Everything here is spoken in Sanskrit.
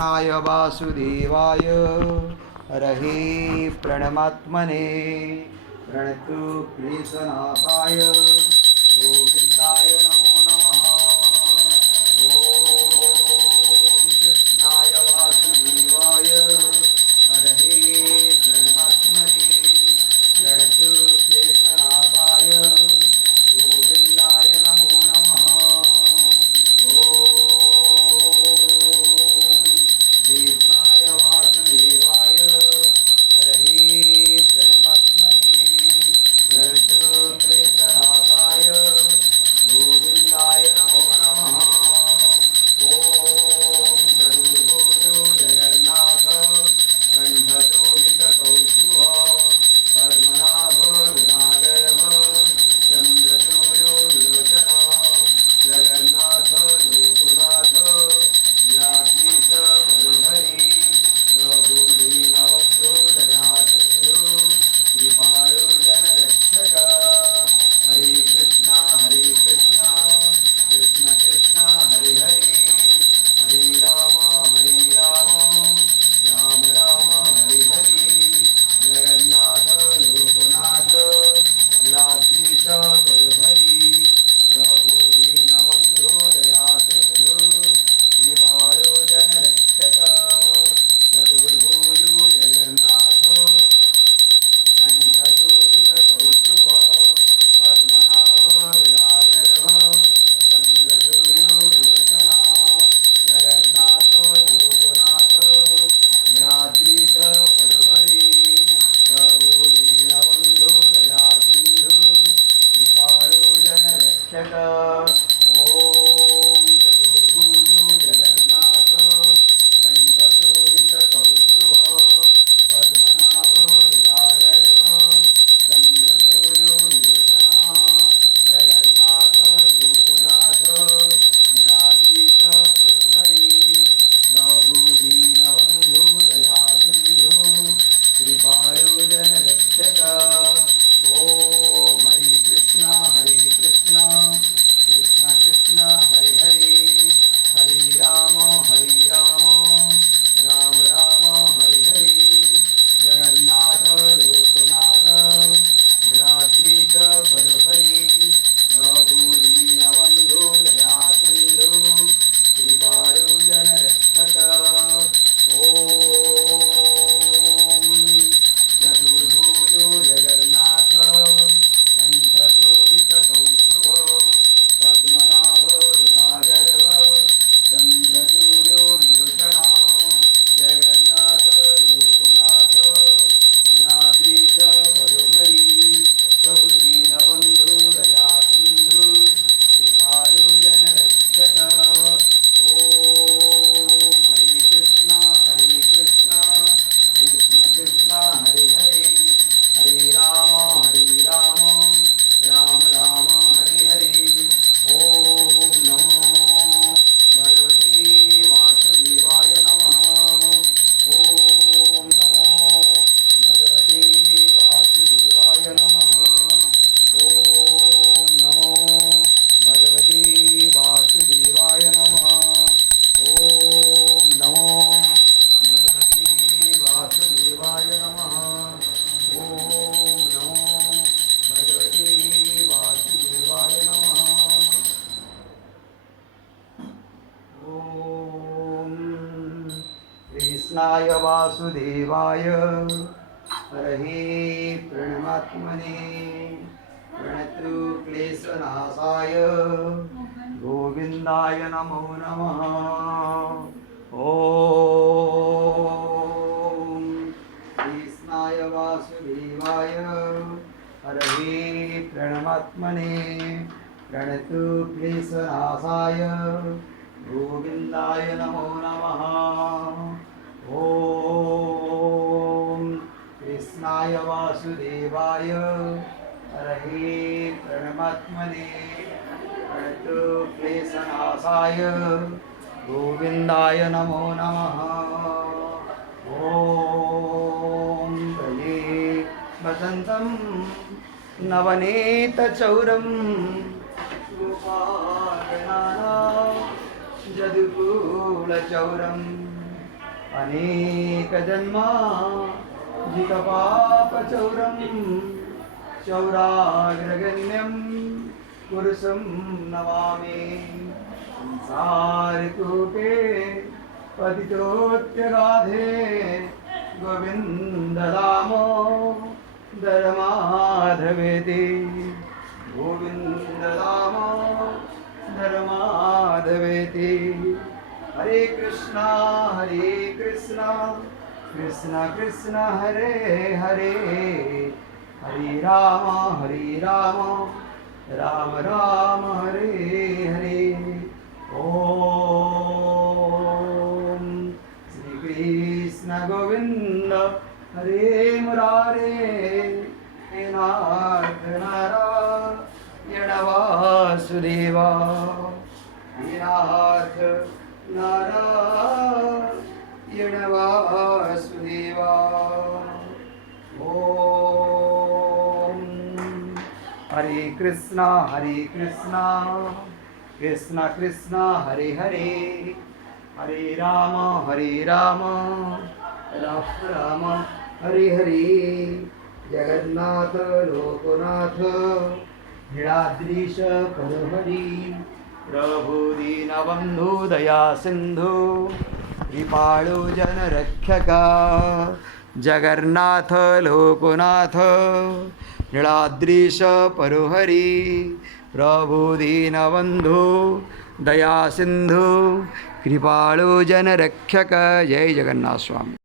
कृष्णाय वासुदेवाय हरहे प्रणमात्मने प्रणतु क्लेशनाशाय गोविन्दाय नमो नमः। ॐ कृष्णाय वासुदेवाय हरहे प्रणमात्मने प्रणतु क्लेशनाशाय गोविन्दाय नमो नमः। कृष्णाय वासुदेवाय हरहे प्रणमात्मने प्रणतु क्लेशनाशाय गोविन्दाय नमो नमः। ॐ चतुर्भुजो जगन्नाथ कण्ठशोभितकौस्तुभः पद्मनाभो विनागर्भः चन्द्रसूर्यो विलोचनः जगन्नाथ लोकनाथ नीलाद्रिश परिहरि रघुदीनबन्धो दयासिन्धु कृपालो जनरक्षक। हरे कृष्णा कृष्ण कृष्ण हरे हरे हरे राम राम राम हरे हरे जगन्नाथ लोकनाथ नीलाद्रिश परिहरि रघुदीनबन्धो दयासिन्धु कृपालो जनरक्षक। चतुर्भुजो जगन्नाथ कण्ठशोभितकौस्तुभः पद्मनाभः विरागर्भः चन्द्रसूर्यो विलोचनः जगन्नाथ लोकनाथ नीलाद्रिश परिहरि रघुदीनबन्धो दयासिन्धु कृपालो जनरक्षक। ॐ चतुर्भुजो जगन्नाथ कण्ठशोभितकौस्तुभः पद्मनाभो विरागर्भः चन्द्रसूर्यो विलोचनः जगन्नाथ लोकनाथ नीलाद्रिश परिहरि रघुदीनबन्धो दयासिन्धु कृपालो जनरक्षक। ॐ हरे कृष्णा कृष्ण कृष्ण हरे हरे हरे राम राम राम हरे हरे जगन्नाथ लोकनाथ नीलाद्रिश परिहरि रघुदीनबन्धो दयासिन्धु कृपालो जनरक्षक। ॐ चतुर्भुजो जगन्नाथ कण्ठशोभितकौस्तुभः पद्मनाभो विरागर्भः चन्द्रसूर्यो विलोचनः जगन्नाथ लोकनाथ नीलाद्रिश परिहरि रघुदीनबन्धो दयासिन्धु कृपालो जनरक्षक। ॐ हरे कृष्णा कृष्ण कृष्ण हरे हरे हरे राम राम हरे हरे। ॐ नमो भगवते वासुदेवाय नमः। ॐ नमो भगवते वासुदेवाय नमः। ॐ नमो भगवते वासुदेवाय नमः। ॐ नमो भगवते वासुदेवाय नमः। ॐ नमो भगवते वासुदेवाय नमः। ॐ कृष्णाय वासुदेवाय हरहे प्रणमात्मने प्रणतु क्लेशनाशाय गोविन्दाय नमो नमः। ॐ कृष्णाय वासुदेवाय हरहे प्रणमात्मने प्रणतु क्लेशनाशाय गोविन्दाय नमो नमः। ॐ कृष्णाय वासुदेवाय हरहे प्रणमात्मने प्रणतु क्लेशनाशाय गोविन्दाय नमो नमः। ॐ भजे वसन्तं नवनीतचौरं गोपालनानां जदुकूलचौरं अनेकजन्मा जितपापचौरं चौराग्रगण्यं पुरुषं नमामि संसारकूपे पतितोऽप्यगाधे गोविन्ददामोदरमाधवेति गोविन्ददामोदरमाधवेति हरे कृष्णा कृष्ण कृष्ण हरे हरे हरे राम राम राम हरे हरे ओम श्री कृष्ण गोविंद हरे मुरारे हे नाथ नारायण वासुदेवा हे नाथ नारायण वासुदेवा ओम हरे कृष्णा कृष्ण कृष्ण हरे हरे हरे राम राम राम हरे हरे जगन्नाथ लोकनाथ नीलाद्रीश परहरी प्रभु दीनबंधु दया सिंधु कृपाळु जनरक्षका जगन्नाथ लोकनाथ नीलाद्रीश परुहरी प्रभु दीनबंधु दया सिंधु कृपाळु जनरक्षक जय जगन्नाथ स्वामी।